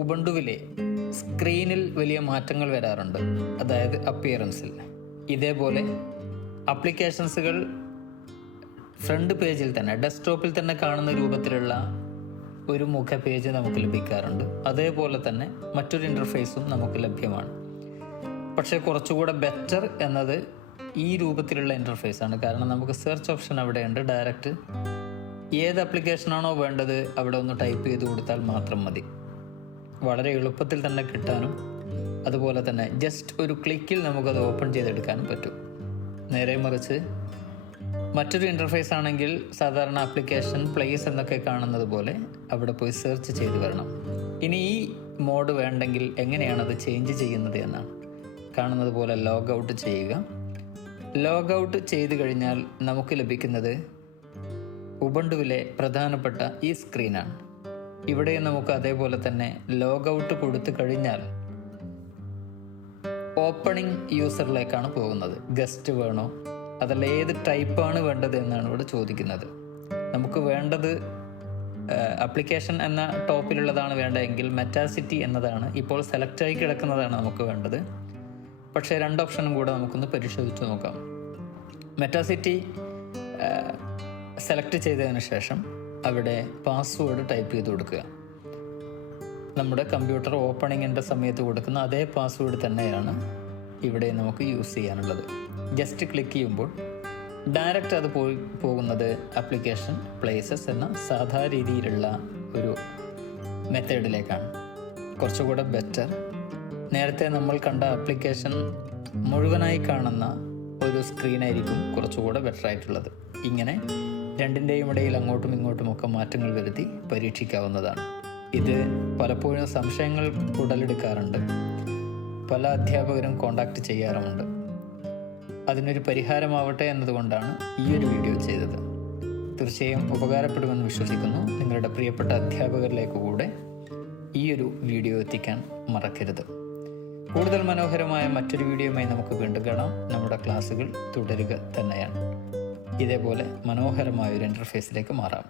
ഉബുണ്ടുവിലെ സ്ക്രീനിൽ വലിയ മാറ്റങ്ങൾ വരാറുണ്ട്, അതായത് അപ്പിയറൻസിൽ. ഇതേപോലെ ആപ്ലിക്കേഷൻസുകൾ ഫ്രണ്ട് പേജിൽ തന്നെ, ഡെസ്ക്ടോപ്പിൽ തന്നെ കാണുന്ന രൂപത്തിലുള്ള ഒരു മുഖ പേജ് നമുക്ക് ലഭിക്കാറുണ്ട്. അതേപോലെ തന്നെ മറ്റൊരു ഇൻ്റർഫേസും നമുക്ക് ലഭ്യമാണ്. പക്ഷേ കുറച്ചുകൂടെ ബെറ്റർ എന്നത് ഈ രൂപത്തിലുള്ള ഇൻ്റർഫേസാണ്. കാരണം നമുക്ക് സെർച്ച് ഓപ്ഷൻ അവിടെയുണ്ട്. ഡയറക്റ്റ് ഏത് ആപ്ലിക്കേഷനാണോ വേണ്ടത് അവിടെ ഒന്ന് ടൈപ്പ് ചെയ്ത് കൊടുത്താൽ മാത്രം മതി. വളരെ എളുപ്പത്തിൽ തന്നെ കിട്ടാനും അതുപോലെ തന്നെ ജസ്റ്റ് ഒരു ക്ലിക്കിൽ നമുക്കത് ഓപ്പൺ ചെയ്തെടുക്കാനും പറ്റും. നേരെ മറിച്ച് മറ്റൊരു ഇൻ്റർഫേസ് ആണെങ്കിൽ സാധാരണ ആപ്ലിക്കേഷൻ പ്ലേസ് എന്നൊക്കെ കാണുന്നത് പോലെ അവിടെ പോയി സെർച്ച് ചെയ്ത് വരണം. ഇനി ഈ മോഡ് വേണ്ടെങ്കിൽ എങ്ങനെയാണത് ചേഞ്ച് ചെയ്യുന്നത് എന്നാണ്. കാണുന്നത് പോലെ ലോഗ് ഔട്ട് ചെയ്യുക. ലോഗ് ഔട്ട് ചെയ്ത് കഴിഞ്ഞാൽ നമുക്ക് ലഭിക്കുന്നത് ഉബുണ്ടുവിലെ പ്രധാനപ്പെട്ട ഈ സ്ക്രീനാണ്. ഇവിടെ നമുക്ക് അതേപോലെ തന്നെ ലോഗ് ഔട്ട് കൊടുത്തു കഴിഞ്ഞാൽ ഓപ്പണിംഗ് യൂസറിലേക്കാണ് പോകുന്നത്. ഗസ്റ്റ് വേണോ അതല്ല ഏത് ടൈപ്പാണ് വേണ്ടത് എന്നാണ് ഇവിടെ ചോദിക്കുന്നത്. നമുക്ക് വേണ്ടത് ആപ്ലിക്കേഷൻ എന്ന ടോപ്പിലുള്ളതാണ് വേണ്ടതെങ്കിൽ മെറ്റാസിറ്റി എന്നതാണ് ഇപ്പോൾ സെലക്റ്റായി കിടക്കുന്നതാണ് നമുക്ക് വേണ്ടത്. പക്ഷേ 2 ഓപ്ഷനും കൂടെ നമുക്കൊന്ന് പരിശോധിച്ച് നോക്കാം. മെറ്റാസിറ്റി സെലക്ട് ചെയ്തതിന് ശേഷം അവിടെ പാസ്വേഡ് ടൈപ്പ് ചെയ്ത് കൊടുക്കുക. നമ്മുടെ കമ്പ്യൂട്ടർ ഓപ്പണിങ്ങിൻ്റെ സമയത്ത് കൊടുക്കുന്ന അതേ പാസ്വേഡ് തന്നെയാണ് ഇവിടെ നമുക്ക് യൂസ് ചെയ്യാനുള്ളത്. ജസ്റ്റ് ക്ലിക്ക് ചെയ്യുമ്പോൾ ഡയറക്റ്റ് അത് പോകുന്നത് ആപ്ലിക്കേഷൻ പ്ലേസസ് എന്ന സാധാ രീതിയിലുള്ള ഒരു മെത്തേഡിലേക്കാണ്. കുറച്ചുകൂടെ ബെറ്റർ. നേരത്തെ നമ്മൾ കണ്ട ആപ്ലിക്കേഷൻ മുഴുവനായി കാണുന്ന ഒരു സ്ക്രീനായിരിക്കും കുറച്ചുകൂടെ ബെറ്റർ ആയിട്ടുള്ളത്. ഇങ്ങനെ രണ്ടിൻ്റെയും ഇടയിൽ അങ്ങോട്ടും ഇങ്ങോട്ടും ഒക്കെ മാറ്റങ്ങൾ വരുത്തി പരീക്ഷിക്കാവുന്നതാണ്. ഇത് പലപ്പോഴും സംശയങ്ങൾ ഉടലെടുക്കാറുണ്ട്. പല അധ്യാപകരും കോണ്ടാക്ട് ചെയ്യാറുമുണ്ട്. അതിനൊരു പരിഹാരമാവട്ടെ എന്നതുകൊണ്ടാണ് ഈ ഒരു വീഡിയോ ചെയ്തത്. തീർച്ചയായും ഉപകാരപ്പെടുമെന്ന് വിശ്വസിക്കുന്നു. നിങ്ങളുടെ പ്രിയപ്പെട്ട അധ്യാപകരിലേക്ക് കൂടെ ഈ ഒരു വീഡിയോ എത്തിക്കാൻ മറക്കരുത്. കൂടുതൽ മനോഹരമായ മറ്റൊരു വീഡിയോയുമായി നമുക്ക് വീണ്ടും കാണാം. നമ്മുടെ ക്ലാസ്സുകൾ തുടരുക തന്നെയാണ്. ഇതേപോലെ മനോഹരമായ ഒരു ഇൻ്റർഫേസിലേക്ക് മാറാം.